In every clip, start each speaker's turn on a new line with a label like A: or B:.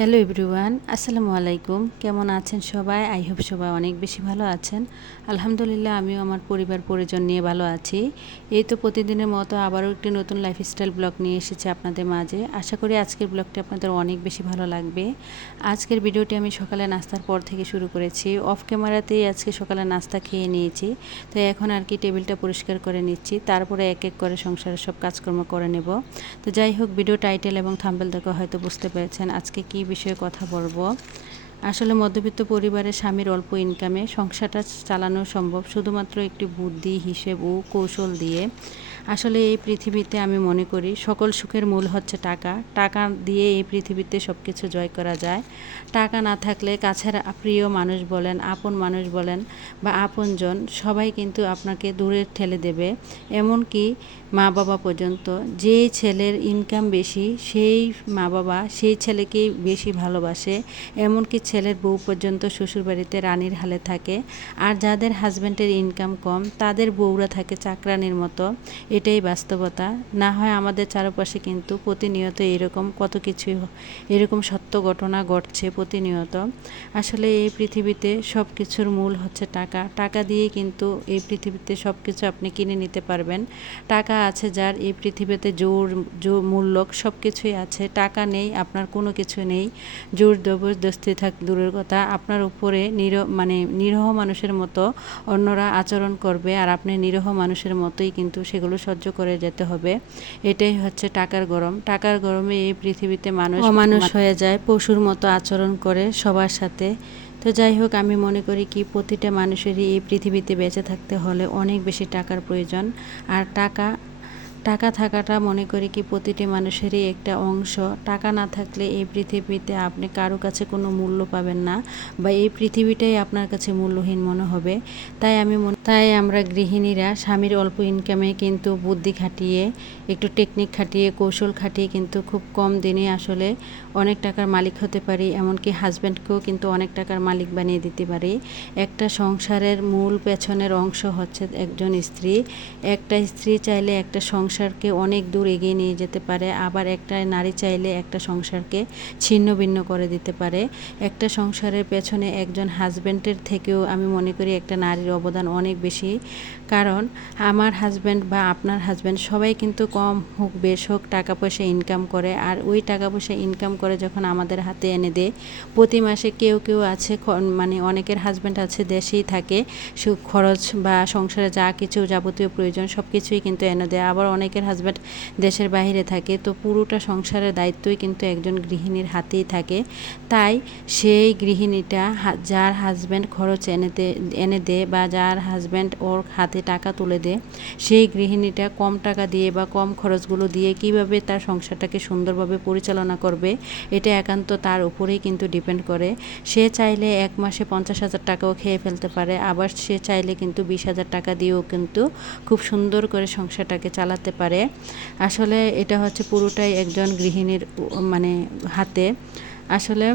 A: Hello everyone, আসসালামু আলাইকুম। কেমন আছেন সবাই? আই হোপ সবাই অনেক বেশি ভালো আছেন। আলহামদুলিল্লাহ, আমিও আমার পরিবার, পরিজন নিয়ে ভালো আছি। এই তো প্রতিদিনের মতো আবারও একটি নতুন লাইফস্টাইল ব্লগ নিয়ে এসেছি আপনাদের মাঝে। আশা করি আজকের ব্লগটি আপনাদের অনেক বেশি ভালো লাগবে। আজকের ভিডিওটি আমি সকালে নাস্তার পর থেকে শুরু করেছি। অফ ক্যামেরাতেই আজকে সকালে নাস্তা খেয়ে নিয়েছি। তো এখন আর কি টেবিলটা পরিষ্কার করে নিচ্ছি। তারপরে এক এক করে সংসারের সব কাজকর্ম করে নেব। তো যাই হোক ভিডিও টাইটেল এবং থাম্বেল দেখে হয়তো বুঝতে পেরেছেন আজকে কি বিষয়ে কথা বলব। আসলে মধ্যবিত্ত পরিবারের স্বামীর অল্প ইনকামে সংসারটা চালানো সম্ভব, শুধুমাত্র একটি বুদ্ধি, হিসেব ও কৌশল দিয়ে। আসলে এই পৃথিবীতে আমি মনে করি সকল সুখের মূল হচ্ছে টাকা। টাকা দিয়ে এই পৃথিবীতে সব কিছু জয় করা যায়। টাকা না থাকলে কাছের প্রিয় মানুষ বলেন, আপন মানুষ বলেন বা আপনজন সবাই কিন্তু আপনাকে দূরে ঠেলে দেবে। এমনকি মা বাবা পর্যন্ত যেই ছেলের ইনকাম বেশি, সেই মা বাবা সেই ছেলেকেই বেশি ভালোবাসে। এমনকি ছেলের বউ পর্যন্ত শ্বশুরবাড়িতে রানীর হালে থাকে। আর যাদের হাজব্যান্ডের ইনকাম কম, তাদের বউরা থাকে চাকরানির মতো। এটাই বাস্তবতা। না হয় আমাদের চারপাশে কিন্তু প্রতিনিয়ত এরকম কত কিছুই এরকম সত্য ঘটনা ঘটছে প্রতিনিয়ত। আসলে এই পৃথিবীতে সব কিছুর মূল হচ্ছে টাকা। টাকা দিয়ে কিন্তু এই পৃথিবীতে সব কিছু আপনি কিনে নিতে পারবেন। টাকা আছে যার, এই পৃথিবীতে জোর জোর মূল্যক সব কিছুই আছে। টাকা নেই, আপনার কোনো কিছু নেই। জোর জবরদস্তি থাক, দূরের কথা। আপনার উপরে নির মানে নিরহ মানুষের মতো অন্যরা আচরণ করবে। আর আপনি নিরহ মানুষের মতোই কিন্তু সেগুলো সহ্য করে যেতে হবে। এটাই হচ্ছে টাকার গরম। টাকার গরমে এই পৃথিবীতে মানুষ অমানুষ হয়ে যায় পশুর মতো আচরণ করে সবার সাথে। তো যাই হোক আমি মনে করি কি প্রতিটা মানুষেরই এই পৃথিবীতে বেঁচে থাকতে হলে অনেক বেশি টাকার প্রয়োজন। আর টাকা টাকা থাকাটা মনে করি কি প্রতিটি মানুষেরই একটা অংশ। টাকা না থাকলে এই পৃথিবীতে আপনি কারও কাছে কোনো মূল্য পাবেন না বা এই পৃথিবীটাই আপনার কাছে মূল্যহীন মনে হবে। তাই আমি তাই আমরা গৃহিণীরা, স্বামীর অল্প ইনকামে কিন্তু বুদ্ধি খাটিয়ে, একটু টেকনিক খাটিয়ে, কৌশল খাটিয়ে কিন্তু খুব কম দিনে আসলে অনেক টাকার মালিক হতে পারি। এমনকি হাজব্যান্ডকেও কিন্তু অনেক টাকার মালিক বানিয়ে দিতে পারি। একটা সংসারের মূল পেছনের অংশ হচ্ছে একজন স্ত্রী। একটা স্ত্রী চাইলে একটা সংসারকে অনেক দূর এগিয়ে নিয়ে যেতে পারে, আবার একটা নারী চাইলে একটা সংসারকে ছিন্ন ভিন্ন করে দিতে পারে। একটা সংসারের পেছনে একজন হাজব্যান্ডের থেকেও আমি মনে করি একটা নারীর অবদান অনেক বেশি। কারণ আমার হাজব্যান্ড বা আপনার হাজব্যান্ড সবাই কিন্তু কম হোক, বেশ হোক, টাকা পয়সা ইনকাম করে। আর ওই টাকা পয়সা ইনকাম করে যখন আমাদের হাতে এনে দেয়, প্রতি মাসে কেউ কেউ আছে মানে অনেকের হাজব্যান্ড আছে, দেশেই থাকে। খরচ বা সংসারে যা কিছু যাবতীয় প্রয়োজন সব কিছুই কিন্তু এনে দেয়। আবার অনেকের হাজব্যান্ড দেশের বাইরে থাকে, তো পুরোটা সংসারের দায়িত্বই কিন্তু একজন গৃহিণীর হাতেই থাকে। তাই সেই গৃহিণীটা যার হাজব্যান্ড খরচ এনে দে, এনে দেয় বা যার হাজব্যান্ড ওর হাতে টাকা তুলে দেয় সেই গৃহিণীটা কম টাকা দিয়ে বা কম খরচগুলো দিয়ে কীভাবে তার সংসারটাকে সুন্দরভাবে পরিচালনা করবে, এটা একান্ত তার উপরেই কিন্তু ডিপেন্ড করে। সে চাইলে এক মাসে পঞ্চাশ হাজার টাকাও খেয়ে ফেলতে পারে, আবার সে চাইলে কিন্তু বিশ হাজার টাকা দিয়েও কিন্তু খুব সুন্দর করে সংসারটাকে চালাতে পারে। আসলে এটা হচ্ছে পুরোটাই একজন গৃহিণীর মানে হাতে। আসলে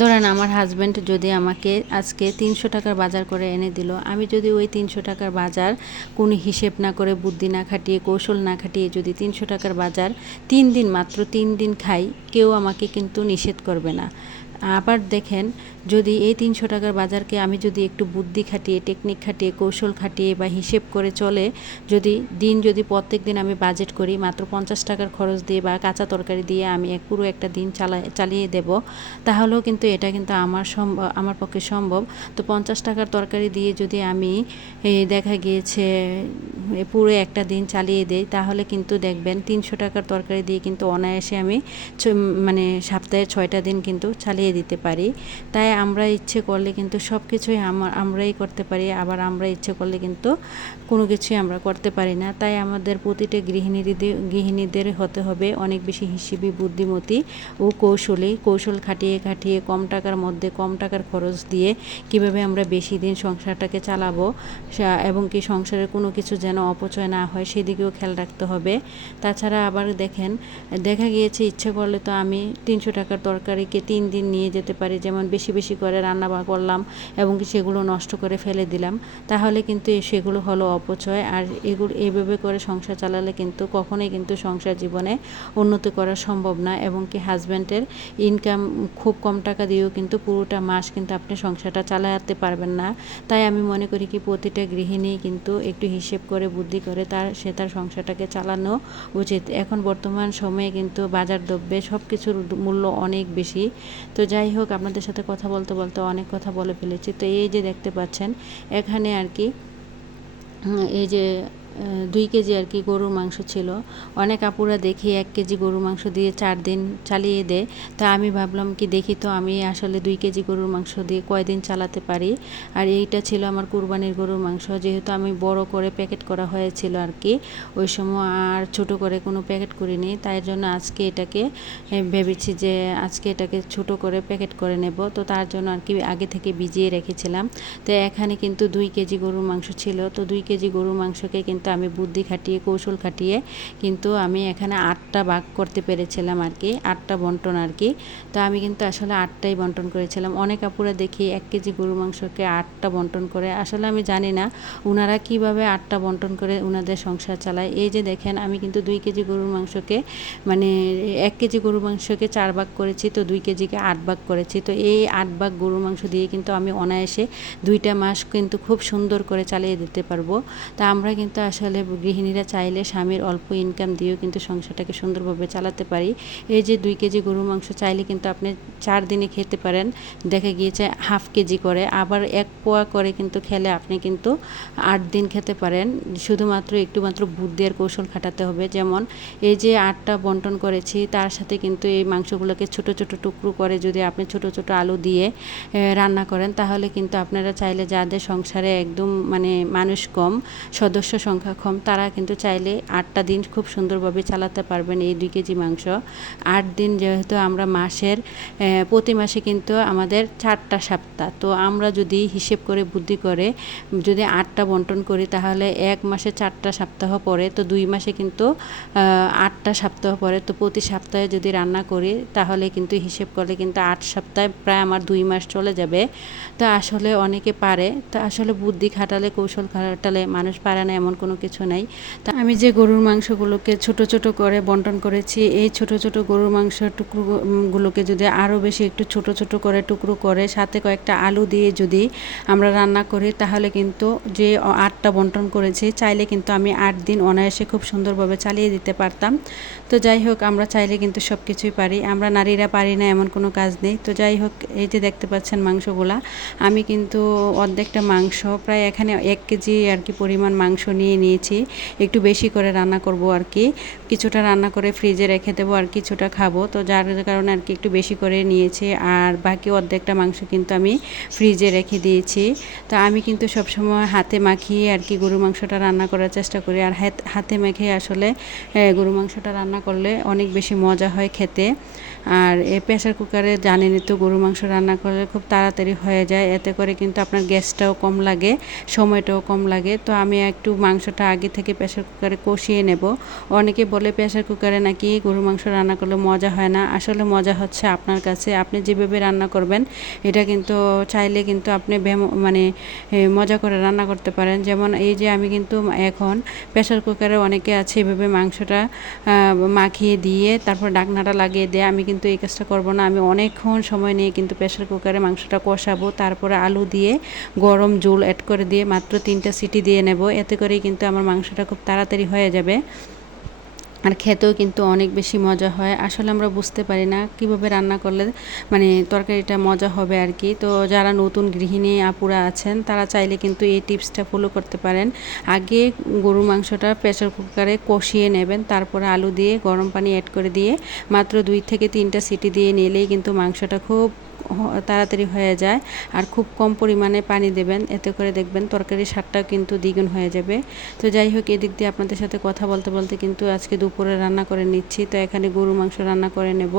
A: ধরেন আমার হাজব্যান্ড যদি আমাকে আজকে তিনশো টাকার বাজার করে এনে দিল, আমি যদি ওই তিনশো টাকার বাজার কোনো হিসেব না করে, বুদ্ধি না খাটিয়ে, কৌশল না খাটিয়ে যদি তিনশো টাকার বাজার তিন দিন, মাত্র তিন দিন খাই, কেউ আমাকে কিন্তু নিষেধ করবে না। আবার দেখেন, যদি এই তিনশো টাকার বাজারকে আমি যদি একটু বুদ্ধি খাটিয়ে টেকনিক খাটিয়ে, কৌশল খাটিয়ে বা হিসেব করে চলে, যদি দিন যদি প্রত্যেক দিন আমি বাজেট করি, মাত্র পঞ্চাশ টাকার খরচ দিয়ে বা কাঁচা তরকারি দিয়ে আমি এক পুরো একটা দিন চালা, চালিয়ে দেব, তাহলেও কিন্তু এটা কিন্তু আমার সম্ভব আমার পক্ষে সম্ভব। তো পঞ্চাশ টাকার তরকারি দিয়ে যদি আমি দেখা গিয়েছে পুরো একটা দিন চালিয়ে দেই, তাহলে কিন্তু দেখবেন তিনশো টাকার তরকারি দিয়ে কিন্তু অনায়াসে আমি মানে সপ্তাহে ছয়টা দিন কিন্তু চালিয়ে দিতে পারি। তাই আমরা ইচ্ছে করলে কিন্তু সব কিছুই আমার, আমরাই করতে পারি। আবার আমরা ইচ্ছে করলে কিন্তু কোনো কিছুই আমরা করতে পারি না। তাই আমাদের প্রতিটা গৃহিণীদের গৃহিণীদের হতে হবে অনেক বেশি হিসেবি, বুদ্ধিমতী ও কৌশলী। কৌশল খাটিয়ে খাটিয়ে, কম টাকার মধ্যে কম টাকার খরচ দিয়ে কীভাবে আমরা বেশি দিন সংসারটাকে চালাবো এবং কি সংসারের কোনো কিছু যেন অপচয় না হয় সেদিকেও খেয়াল রাখতে হবে। তাছাড়া আবার দেখেন, দেখা গিয়েছে ইচ্ছে করলে তো আমি তিনশো টাকার তরকারিকে তিন দিন নিয়ে নিয়ে যেতে পারি, যেমন বেশি বেশি করে রান্না বা করলাম এবং সেগুলো নষ্ট করে ফেলে দিলাম, তাহলে কিন্তু সেগুলো হলো অপচয়। আর এগুলো এইভাবে করে সংসার চালালে কিন্তু কখনোই কিন্তু সংসার জীবনে উন্নতি করা সম্ভব না এবং কি হাজব্যান্ডের ইনকাম খুব কম টাকা দিয়েও কিন্তু পুরোটা মাস কিন্তু আপনি সংসারটা চালাতে পারবেন না। তাই আমি মনে করি কি প্রতিটা গৃহিণী কিন্তু একটু হিসেব করে, বুদ্ধি করে তার, সে তার সংসারটাকে চালানো উচিত। এখন বর্তমান সময়ে কিন্তু বাজার দ্রব্যে সব কিছুর মূল্য অনেক বেশি। তো যাই হোক আপনাদের সাথে কথা বলতে বলতে অনেক কথা বলে ফেলেছি। তো এই যে দেখতে পাচ্ছেন, এখানে আর কি এই যে দুই কেজি আর কি গরুর মাংস ছিল। অনেক আপুরা দেখি এক কেজি গরুর মাংস দিয়ে চার দিন চালিয়ে দেয়। তা আমি ভাবলাম কি দেখি তো আমি আসলে দুই কেজি গরুর মাংস দিয়ে কয়দিন চালাতে পারি। আর এইটা ছিল আমার কুরবানির গরুর মাংস। যেহেতু আমি বড় করে প্যাকেট করা হয়েছিল আর কি, ওই সময় আর ছোট করে কোনো প্যাকেট করিনি। তাই জন্য আজকে এটাকে ভেবেছি যে আজকে এটাকে ছোট করে প্যাকেট করে নেব। তো তার জন্য আর কি আগে থেকে ভিজিয়ে রেখেছিলাম। তো এখানে কিন্তু দুই কেজি গরুর মাংস ছিল। তো দুই কেজি গরুর মাংসকে কিন্তু আমি বুদ্ধি খাটিয়ে, কৌশল খাটিয়ে কিন্তু আমি এখানে আটটা ভাগ করতে পেরেছিলাম আর কি আটটা বন্টন আর কি তো আমি কিন্তু আসলে আটটাই বন্টন করেছিলাম। অনেক আপুরা দেখি এক কেজি গরুর মাংসকে আটটা বন্টন করে। আসলে আমি জানি না ওনারা কীভাবে আটটা বন্টন করে ওনাদের সংসার চালায়। এই যে দেখেন, আমি কিন্তু দুই কেজি গরুর মাংসকে মানে এক কেজি গরুর মাংসকে চার ভাগ করেছি, তো দুই কেজিকে আট ভাগ করেছি। তো এই আট ভাগ গরুর মাংস দিয়ে কিন্তু আমি অনায়াসে দুইটা মাস কিন্তু খুব সুন্দর করে চালিয়ে দিতে পারব। তা আমরা কিন্তু আসলে গৃহিণীরা চাইলে স্বামীর অল্প ইনকাম দিয়েও কিন্তু সংসারটাকে সুন্দরভাবে চালাতে পারি। এই যে দুই কেজি গরুর মাংস চাইলে কিন্তু আপনি চার দিনে খেতে পারেন। দেখা গিয়েছে হাফ কেজি করে। আবার এক পোয়া করে কিন্তু খেলে আপনি কিন্তু আট দিন খেতে পারেন। শুধুমাত্র একটু মাত্র আর কৌশল খাটাতে হবে। যেমন এই যে আটটা বন্টন করেছি, তার সাথে কিন্তু এই মাংসগুলোকে ছোট ছোট টুকরো করে যদি আপনি ছোট ছোট আলু দিয়ে রান্না করেন, তাহলে কিন্তু আপনারা চাইলে যাদের সংসারে একদম মানে মানুষ কম, সদস্য সংখ্যা কম, তারা কিন্তু চাইলে আটটা দিন খুব সুন্দরভাবে চালাতে পারবেন এই দুই কেজি মাংস। আট দিন যেহেতু আমরা মাসের প্রতি মাসে কিন্তু আমাদের চারটা সপ্তাহ। তো আমরা যদি হিসেব করে বুদ্ধি করে, যদি আটটা বন্টন করি, তাহলে এক মাসে চারটা সপ্তাহ পরে তো দুই মাসে কিন্তু আটটা সপ্তাহ পরে তো প্রতি সপ্তাহে যদি রান্না করি, তাহলে কিন্তু হিসেব করলে কিন্তু আট সপ্তাহে প্রায় আমার দুই মাস চলে যাবে। তো আসলে অনেকে পারে। তো আসলে বুদ্ধি খাটালে, কৌশল খাটালে মানুষ পারে না, এমন কোনো কিছু নাই। তা আমি যে গরুর মাংসগুলোকে ছোট ছোট করে বন্টন করেছি, এই ছোট ছোট গরুর মাংস টুকরো গুলোকে যদি আরও বেশি একটু ছোট ছোট করে টুকরো করে, সাথে কয়েকটা আলু দিয়ে যদি আমরা রান্না করি, তাহলে কিন্তু যে আটটা বন্টন করেছি, চাইলে কিন্তু আমি আট দিন অনায়াসে খুব সুন্দরভাবে চালিয়ে দিতে পারতাম। তো যাই হোক, আমরা চাইলে কিন্তু সব কিছুই পারি। আমরা নারীরা পারি না, এমন কোনো কাজ নেই। তো যাই হোক, এই যে দেখতে পাচ্ছেন মাংসগুলা, আমি কিন্তু অর্ধেকটা মাংস, প্রায় এখানে এক কেজি আর কি পরিমাণ মাংস নিয়ে নিয়েছি। একটু বেশি করে রান্না করব আর কি। কিছুটা রান্না করে ফ্রিজে রেখে দেবো আর কিছুটা খাব। তো যার কারণে আর কি একটু বেশি করে নিয়েছি। আর বাকি অর্ধেকটা মাংস কিন্তু আমি ফ্রিজে রেখে দিয়েছি। তো আমি কিন্তু সবসময় হাতে মাখিয়ে আর কি গরু মাংসটা রান্না করার চেষ্টা করি। আর হাত- মেখে আসলে এ, গরু মাংসটা রান্না করলে অনেক বেশি মজা হয় খেতে। আর এই প্রেশার কুকারে জানেনই তো গরু মাংস রান্না করলে খুব তাড়াতাড়ি হয়ে যায়। এতে করে কিন্তু আপনার গ্যাসটাও কম লাগে সময়টাও কম লাগে। তো আমি একটু মাংসটা আগে থেকে প্রেশার কুকারে কষিয়ে নেব। অনেকে বলে প্রেশার কুকারে নাকি গরু মাংস রান্না করলে মজা হয় না। আসলে মজা হচ্ছে আপনার কাছে। আপনি যেভাবে রান্না করবেন, এটা কিন্তু চাইলে কিন্তু আপনি মানে মজা করে রান্না করতে পারেন। যেমন এই যে আমি কিন্তু এখন প্রেশার কুকারে অনেকে আছে এভাবে মাংসটা মাখিয়ে দিয়ে তারপর ডাকনাটা লাগিয়ে দিয়ে। আমি কিন্তু এই কাজটা করব না। আমি অনেকক্ষণ সময় নিয়ে কিন্তু প্রেশার কুকারে মাংসটা কষাবো। তারপরে আলু দিয়ে গরম জল অ্যাড করে দিয়ে মাত্র তিনটা সিটি দিয়ে নেব। এতে করেই কিন্তু আমার মাংসটা খুব তাড়াতাড়ি হয়ে যাবে। আর খেতেও কিন্তু অনেক বেশি মজা হয়। আসলে আমরা বুঝতে পারি না কীভাবে রান্না করলে মানে তরকারিটা মজা হবে আর কি। তো যারা নতুন গৃহিণী আপুরা আছেন, তারা চাইলে কিন্তু এই টিপসটা ফলো করতে পারেন। আগে গরুর মাংসটা প্রেসার কুকারে কষিয়ে নেবেন, তারপরে আলু দিয়ে গরম পানি অ্যাড করে দিয়ে মাত্র দুই থেকে তিনটা সিটি দিয়ে নিলেই কিন্তু মাংসটা খুব তাড়াতাড়ি হয়ে যায় আর খুব কম পরিমাণে পানি দেবেন। এতে করে দেখবেন তরকারির স্বাদটাও কিন্তু দ্বিগুণ হয়ে যাবে। তো যাই হোক, এদিক দিয়ে আপনাদের সাথে কথা বলতে বলতে কিন্তু আজকে দুপুরে রান্না করে নিচ্ছি। তো এখানে গরুর মাংস রান্না করে নেব।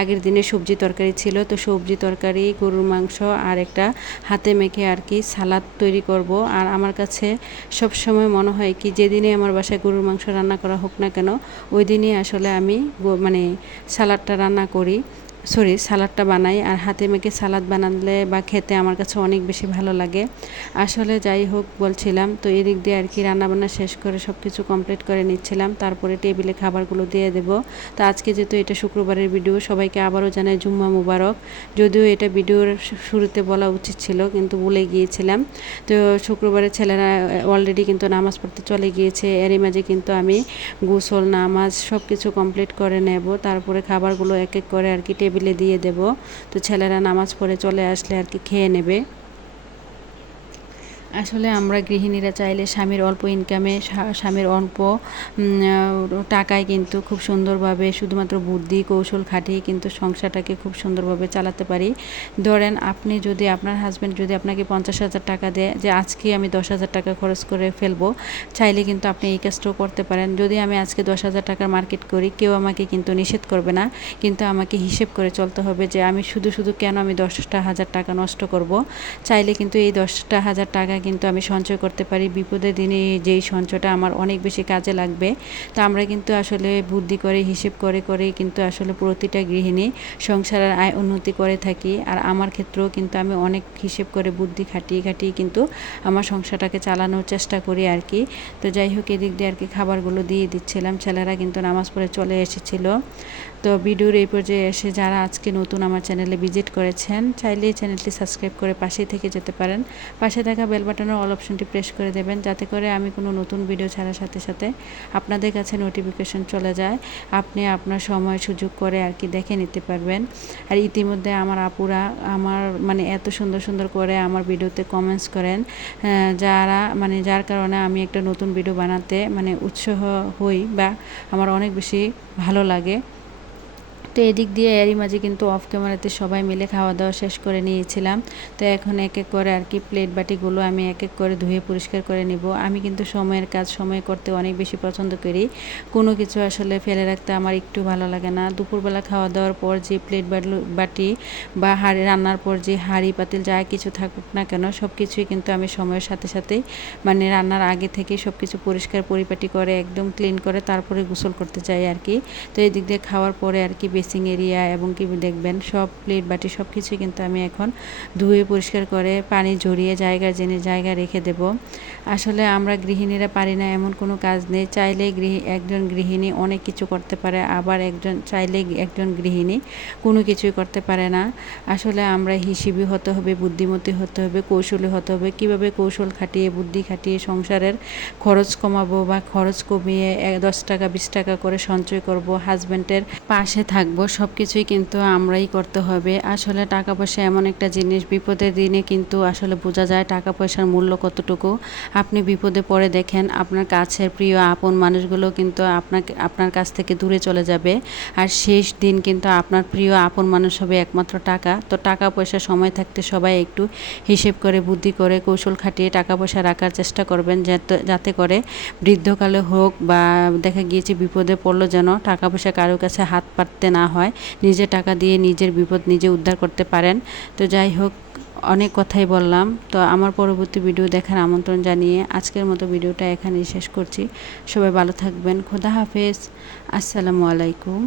A: আগের দিনে সবজি তরকারি ছিল। তো সবজি তরকারি, গরুর মাংস আর একটা হাতে মেখে আর কি সালাদ তৈরি করব। আর আমার কাছে সব সময় মনে হয় কি, যেদিনে আমার বাসায় গরুর মাংস রান্না করা হোক না কেন, ওই দিনই আসলে আমি মানে সালাদটা রান্না করি। সরি সালাদটা বানাই। আর হাতে মেখে সালাদ বানালে বা খেতে আমার কাছে অনেক বেশি ভালো লাগে। আসলে যাই হোক বলছিলাম, তো এদিক দিয়ে আর কি রান্নাবান্না শেষ করে সব কিছু কমপ্লিট করে নিচ্ছিলাম। তারপরে টেবিলে খাবারগুলো দিয়ে দেব। তো আজকে যেহেতু এটা শুক্রবারের ভিডিও সবাইকে আবারও জানাই জুম্মা মুবারক। যদিও এটা ভিডিওর শুরুতে বলা উচিত ছিল, কিন্তু ভুলে গিয়েছিলাম। তো শুক্রবারের ছেলেরা অলরেডি কিন্তু নামাজ পড়তে চলে গিয়েছে। এরই মাঝে কিন্তু আমি গোসল, নামাজ সব কিছু কমপ্লিট করে নেব। তারপরে খাবারগুলো এক এক করে আর কি টেবিলে দিয়ে দেব। তো ছেলেরা নামাজ পড়ে চলে আসলে আর কি খেয়ে নেবে। আসলে আমরা গৃহিণীরা চাইলে স্বামীর অল্প ইনকামে স্বামীর অল্প টাকায় কিন্তু খুব সুন্দরভাবে শুধুমাত্র বুদ্ধি, কৌশল খাটিয়ে কিন্তু সংসারটাকে খুব সুন্দরভাবে চালাতে পারি। ধরেন আপনি যদি, আপনার হাজব্যান্ড যদি আপনাকে পঞ্চাশ হাজার টাকা দেয় যে আজকে আমি দশ হাজার টাকা খরচ করে ফেলব, চাইলে কিন্তু আপনি এই কাজটাও করতে পারেন। যদি আমি আজকে দশ হাজার টাকার মার্কেট করি, কেউ আমাকে কিন্তু নিষেধ করবে না। কিন্তু আমাকে হিসেব করে চলতে হবে যে আমি শুধু শুধু কেন আমি দশটা হাজার টাকা নষ্ট করব? চাইলে কিন্তু এই দশটা হাজার টাকা কিন্তু আমি সঞ্চয় করতে পারি। বিপদের দিনে যেই সঞ্চয়টা আমার অনেক বেশি কাজে লাগবে, তো আমরা কিন্তু আসলে বুদ্ধি করে, হিসেব করে করে কিন্তু আসলে প্রতিটা গৃহিণী সংসারের আয় উন্নতি করে থাকি। আর আমার ক্ষেত্রেও কিন্তু আমি অনেক হিসেব করে, বুদ্ধি খাটিয়ে খাটিয়ে কিন্তু আমার সংসারটাকে চালানোর চেষ্টা করি আর কি। তো যাই হোক, এদিক দিয়ে আর কি খাবারগুলো দিয়ে দিচ্ছিলাম। ছেলেরা কিন্তু নামাজ পড়ে চলে এসেছিল। তো ভিডিওর এই পর্যায়ে এসে যারা আজকে নতুন আমার চ্যানেলে ভিজিট করেছেন চাইলে এই চ্যানেলটি সাবস্ক্রাইব করে পাশেই থেকে যেতে পারেন। পাশে থাকা বেল বাটনের অল অপশনটি প্রেস করে দেবেন, যাতে করে আমি কোনো নতুন ভিডিও ছাড়ার সাথে সাথে আপনাদের কাছে নোটিফিকেশন চলে যায়। আপনি আপনার সময়, সুযোগ করে আর কি দেখে নিতে পারবেন। আর ইতিমধ্যে আমার আপুরা আমার মানে এত সুন্দর সুন্দর করে আমার ভিডিওতে কমেন্টস করেন যারা মানে যার কারণে আমি একটা নতুন ভিডিও বানাতে মানে উৎসাহ হই বা আমার অনেক বেশি ভালো লাগে। তো এদিক দিয়ে এরই মাঝে কিন্তু অফ ক্যামেরাতে সবাই মিলে খাওয়া দাওয়া শেষ করে নিয়েছিলাম। তো এখন এক এক করে আর কি প্লেট বাটিগুলো আমি এক এক করে ধুয়ে পরিষ্কার করে নিব। আমি কিন্তু সময়ের কাজ, সময় করতে অনেক বেশি পছন্দ করি। কোনো কিছু আসলে ফেলে রাখতে আমার একটু ভালো লাগে না। দুপুরবেলা খাওয়া দাওয়ার পর যে প্লেট বাটি বা হাড়ি, রান্নার পর যে হাঁড়ি, পাতিল যা কিছু থাকুক না কেন সব কিছুই কিন্তু আমি সময়ের সাথে সাথেই মানে রান্নার আগে থেকে সব কিছু পরিষ্কার, পরিপাটি করে, একদম ক্লিন করে তারপরে গোসল করতে চাই আর কি। তো এই দিক দিয়ে খাওয়ার পরে আর কি বেসিং এরিয়া এবং কি দেখবেন, সব প্লেট বাটি সব কিছুই কিন্তু আমি এখন ধুয়ে পরিষ্কার করে পানি ঝরিয়ে জায়গা জেনে জায়গা রেখে দেব। আসলে আমরা গৃহিণীরা পারি না, এমন কোনো কাজ নেই। চাইলে গৃহ, একজন গৃহিণী অনেক কিছু করতে পারে, আবার একজন, চাইলে একজন গৃহিণী কোনো কিছুই করতে পারে না। আসলে আমরা হিসেবি হতে হবে, বুদ্ধিমতী হতে হবে, কৌশলী হতে হবে। কীভাবে কৌশল খাটিয়ে, বুদ্ধি খাটিয়ে সংসারের খরচ কমাবো বা খরচ কমিয়ে দশ টাকা, বিশ টাকা করে সঞ্চয় করব? হাজব্যান্ডের পাশে থাকব। থাকব সব কিছুই কিন্তু আমরাই করতে হবে। আসলে টাকা পয়সা এমন একটা জিনিস, বিপদের দিনে কিন্তু আসলে বোঝা যায় টাকা পয়সার মূল্য কতটুকু। আপনি বিপদে পড়ে দেখেন, আপনার কাছের প্রিয় আপন মানুষগুলো কিন্তু আপনাকে, আপনার কাছ থেকে দূরে চলে যাবে। আর শেষ দিন কিন্তু আপনার প্রিয় আপন মানুষ হবে একমাত্র টাকা। তো টাকা পয়সা সময় থাকতে সবাই একটু হিসেব করে, বুদ্ধি করে, কৌশল খাটিয়ে টাকা পয়সা রাখার চেষ্টা করবেন, যাতে করে বৃদ্ধকালে হোক বা দেখা গিয়েছে বিপদে পড়ল যেন টাকা পয়সা কারোর কাছে হাত পাততে না হয় নিজে টাকা দিয়ে নিজের বিপদ নিজে উদ্ধার করতে পারেন। তো যাই হোক, অনেক কথাই বললাম। তো আমার পরবর্তী ভিডিও দেখার আমন্ত্রণ জানিয়ে আজকের মতো ভিডিওটা এখানেই শেষ করছি। সবাই ভালো থাকবেন। খোদা হাফেজ। আসসালামু আলাইকুম।